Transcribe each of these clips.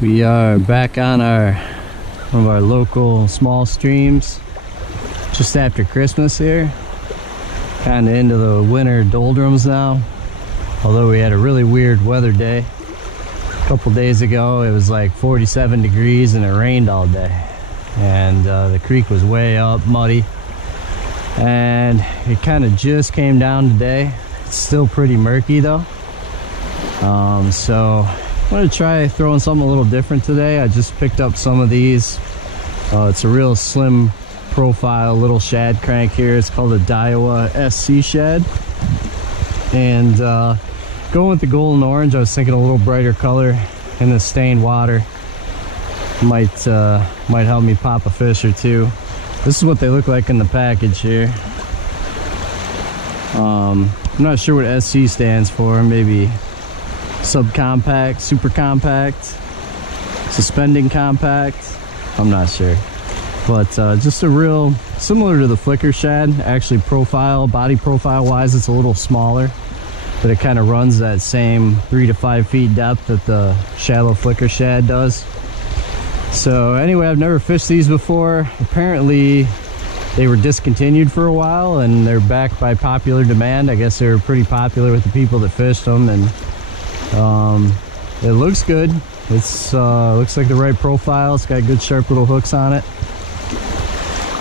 We are back on one of our local small streams just after Christmas here. Kind of into the winter doldrums now, although we had a really weird weather day. A couple days ago it was like 47 degrees and it rained all day, and the creek was way up, muddy, and it kind of just came down today. It's still pretty murky though, so I'm going to try throwing something a little different today. I just picked up some of these. It's a real slim profile little shad crank here. It's called a Daiwa SC Shad. And going with the golden orange, I was thinking a little brighter color in the stained water might help me pop a fish or two. This is what they look like in the package here. I'm not sure what SC stands for. Maybe subcompact, super compact, suspending compact, I'm not sure. But just a real similar to the flicker shad. Actually, body profile wise, it's a little smaller, but it kind of runs that same 3 to 5 feet depth that the shallow flicker shad does. So anyway, I've never fished these before. Apparently they were discontinued for a while and they're back by popular demand. I guess they were pretty popular with the people that fished them, and it looks good. It's looks like the right profile. It's got good sharp little hooks on it.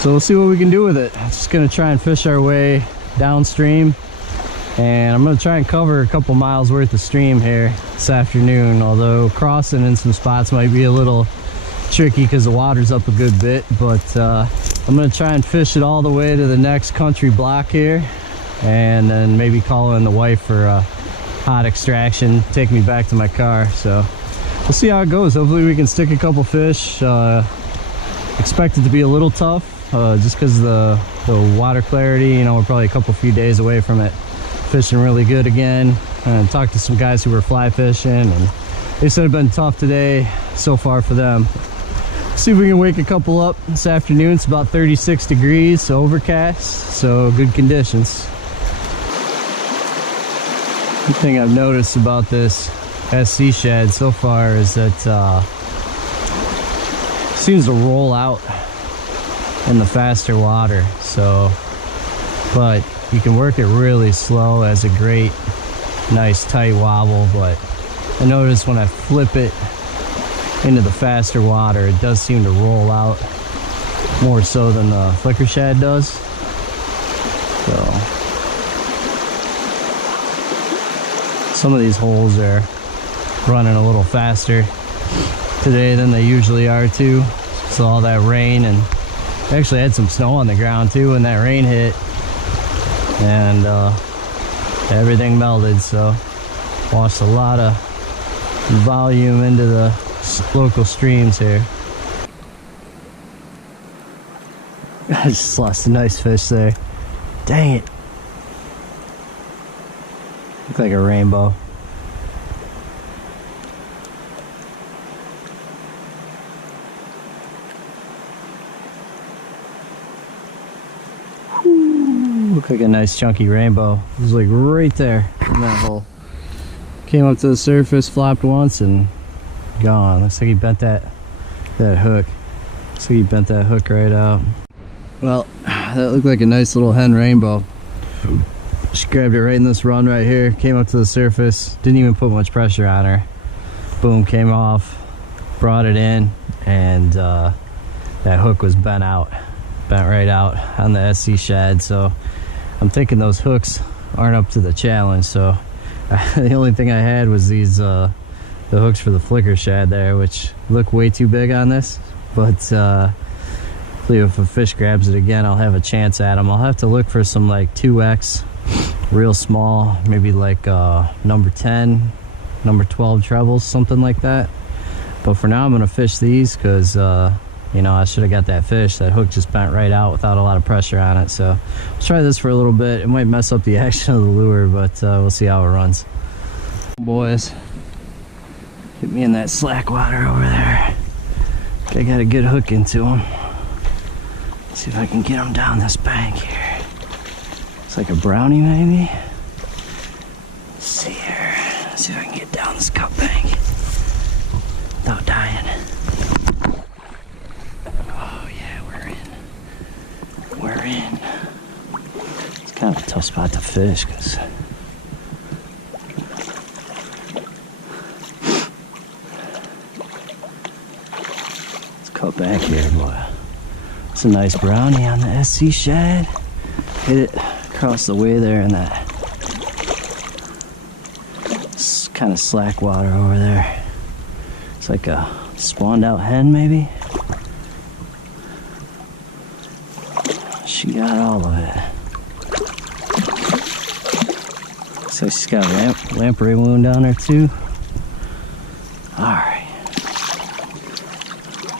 So we'll see what we can do with it. Just gonna try and fish our way downstream, and I'm gonna try and cover a couple miles worth of stream here this afternoon, although crossing in some spots might be a little tricky because the water's up a good bit. But I'm gonna try and fish it all the way to the next country block here, and then maybe call in the wife for hot extraction, take me back to my car. So we'll see how it goes. Hopefully we can stick a couple fish. Expect it to be a little tough, just because the water clarity, you know, we're probably a few days away from it fishing really good again. And talked to some guys who were fly fishing, and they said it's been tough today so far for them. See if we can wake a couple up this afternoon. It's about 36 degrees, overcast, so good conditions. One thing I've noticed about this SC Shad so far is that it seems to roll out in the faster water. So, but you can work it really slow, as a great, nice tight wobble. But I notice when I flip it into the faster water, it does seem to roll out more so than the flicker shad does. So some of these holes are running a little faster today than they usually are too. So all that rain, and actually had some snow on the ground too when that rain hit, and everything melted, so washed a lot of volume into the local streams here. I just lost a nice fish there. Dang it. Looked like a rainbow. Looked like a nice chunky rainbow. It was like right there in that hole. Came up to the surface, flopped once, and gone. Looks like he bent that hook. Looks like he bent that hook right out. Well, that looked like a nice little hen rainbow. Just grabbed it right in this run right here. Came up to the surface. Didn't even put much pressure on her. Boom, came off. Brought it in, and that hook was bent right out on the SC Shad. So I'm thinking those hooks aren't up to the challenge. So the only thing I had was these the hooks for the flicker shad there, which look way too big on this. But if a fish grabs it again, I'll have a chance at them. I'll have to look for some like 2X, real small, maybe like number 10, number 12 trebles, something like that. But for now I'm gonna fish these because you know, I should have got that fish. That hook just bent right out without a lot of pressure on it. So let's try this for a little bit. It might mess up the action of the lure, but we'll see how it runs. Boys, get me in that slack water over there. I got a good hook into him. Let's see if I can get him down this bank here. It's like a brownie maybe. Let's see here. Let's see if I can get down this cut bank without dying. spot the fish, because let's cut back here, boy. It's a nice brownie on the SC Shad. Hit it across the way there in that kind of slack water over there. It's like a spawned out hen, maybe. She got all of it. So she's got a lamprey wound down there too. Alright.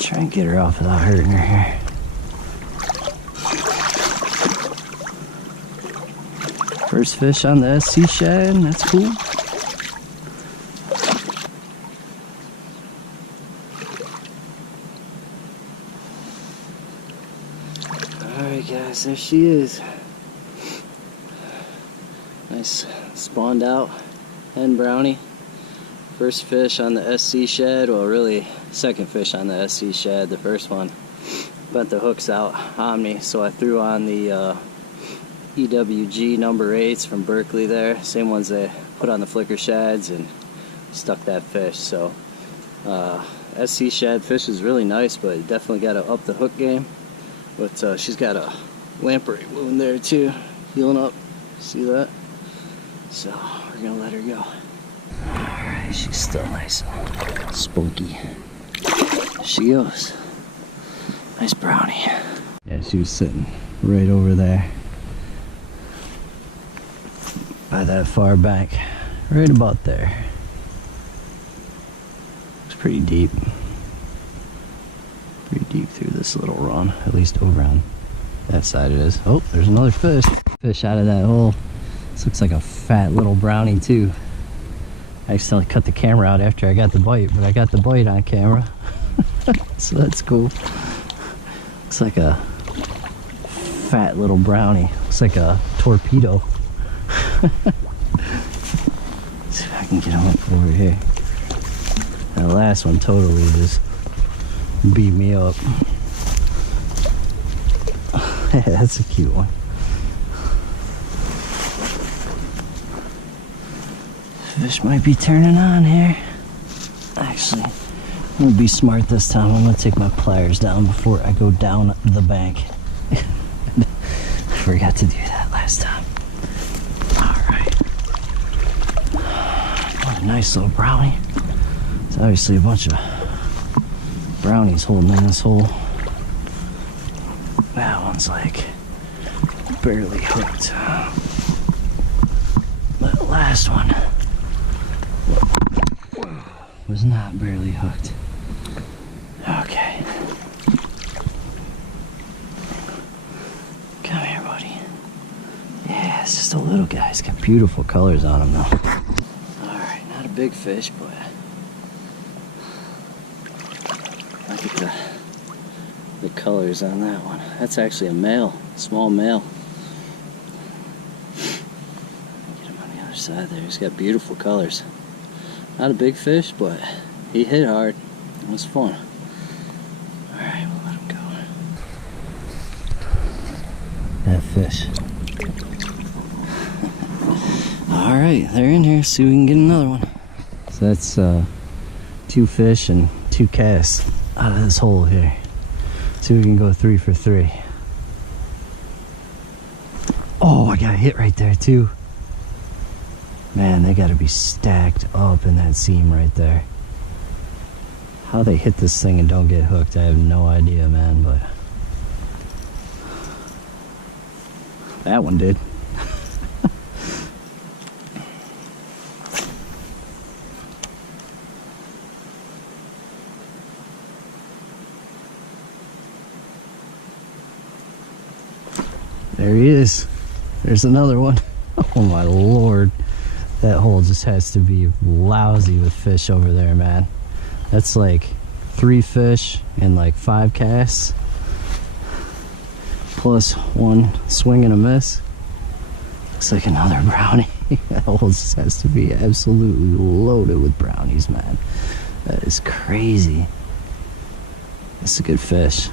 Try and get her off without hurting her here. First fish on the SC Shad, that's cool. Alright guys, there she is. Nice spawned out hen brownie. First fish on the SC Shad, well really second fish on the SC Shad. The first one bent the hooks out on me, so I threw on the EWG number 8s from Berkeley there, same ones they put on the flicker shads, and stuck that fish. So SC Shad fish is really nice, but you definitely got to up the hook game. But she's got a lamprey wound there too, healing up. See that? So we're gonna let her go. Alright, she's still nice and spunky. There she goes. Nice brownie. Yeah, she was sitting right over there by that far bank, right about there. It's pretty deep. Pretty deep through this little run, at least over on that side it is. Oh, there's another fish. Fish out of that hole. This looks like a fat little brownie too. I accidentally cut the camera out after I got the bite, but I got the bite on camera. So that's cool. Looks like a fat little brownie. Looks like a torpedo. See if I can get him up over here. That last one totally just beat me up. Yeah, that's a cute one. Fish might be turning on here. Actually, I'm gonna be smart this time. I'm gonna take my pliers down before I go down the bank. I forgot to do that last time. Alright. What a nice little brownie. It's obviously a bunch of brownies holding in this hole. That one's like barely hooked. That last one was not barely hooked. Okay. Come here, buddy. Yeah, it's just a little guy. He's got beautiful colors on him though. Alright, not a big fish, but look at the colors on that one. That's actually a male, small male. Get him on the other side there. He's got beautiful colors. Not a big fish, but he hit hard. It was fun. Alright, we'll let him go. That fish. Alright, they're in here. See if we can get another one. So that's 2 fish and 2 casts out of this hole here. See if we can go 3 for 3. Oh, I got hit right there too. Man, they gotta be stacked up in that seam right there. How they hit this thing and don't get hooked, I have no idea, man, but that one did. There he is. There's another one. Oh my lord. That hole just has to be lousy with fish over there, man. That's like 3 fish and like 5 casts. Plus 1 swing and a miss. Looks like another brownie. That hole just has to be absolutely loaded with brownies, man. That is crazy. That's a good fish.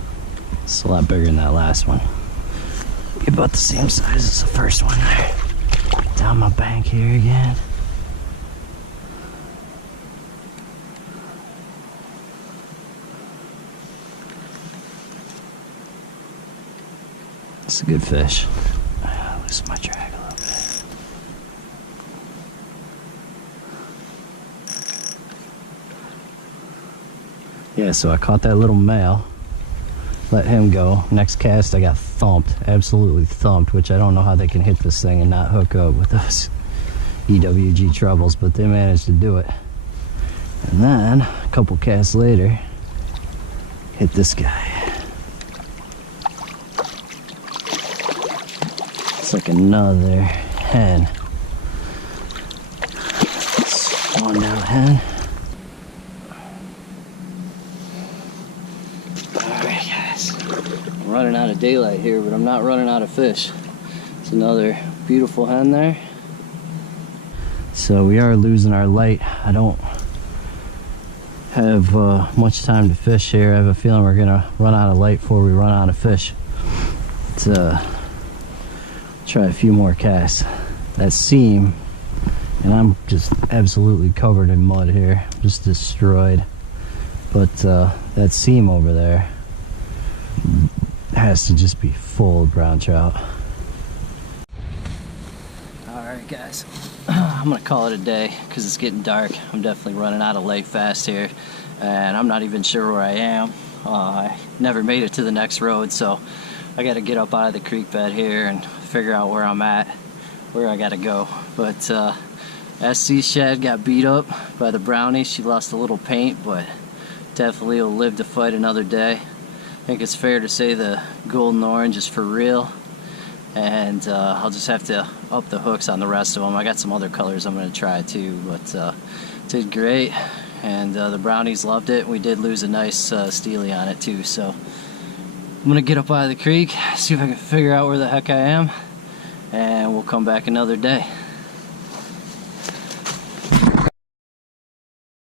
It's a lot bigger than that last one. About the same size as the first one there. on my bank here again. It's a good fish. I loosen my drag a little bit. Yeah, so I caught that little male. Let him go. Next cast I got thumped, absolutely thumped, which I don't know how they can hit this thing and not hook up with those EWG trebles, but they managed to do it. And then a couple casts later, hit this guy. It's like another hen. Swan down hen. I'm running out of daylight here, but I'm not running out of fish. It's another beautiful hen there. So we are losing our light. I don't have much time to fish here. I have a feeling we're gonna run out of light before we run out of fish. Let's try a few more casts. That seam, and I'm just absolutely covered in mud here, just destroyed. But that seam over there has to just be full of brown trout. Alright guys, I'm gonna call it a day because it's getting dark. I'm definitely running out of light fast here, and I'm not even sure where I am. I never made it to the next road, so I gotta get up out of the creek bed here and figure out where I'm at, where I gotta go. But SC Shad got beat up by the brownie. She lost a little paint, but definitely will live to fight another day. I think it's fair to say the golden orange is for real, and I'll just have to up the hooks on the rest of them. I got some other colors I'm going to try too, but did great, and the brownies loved it. We did lose a nice steely on it too, so I'm going to get up out of the creek, see if I can figure out where the heck I am, and we'll come back another day.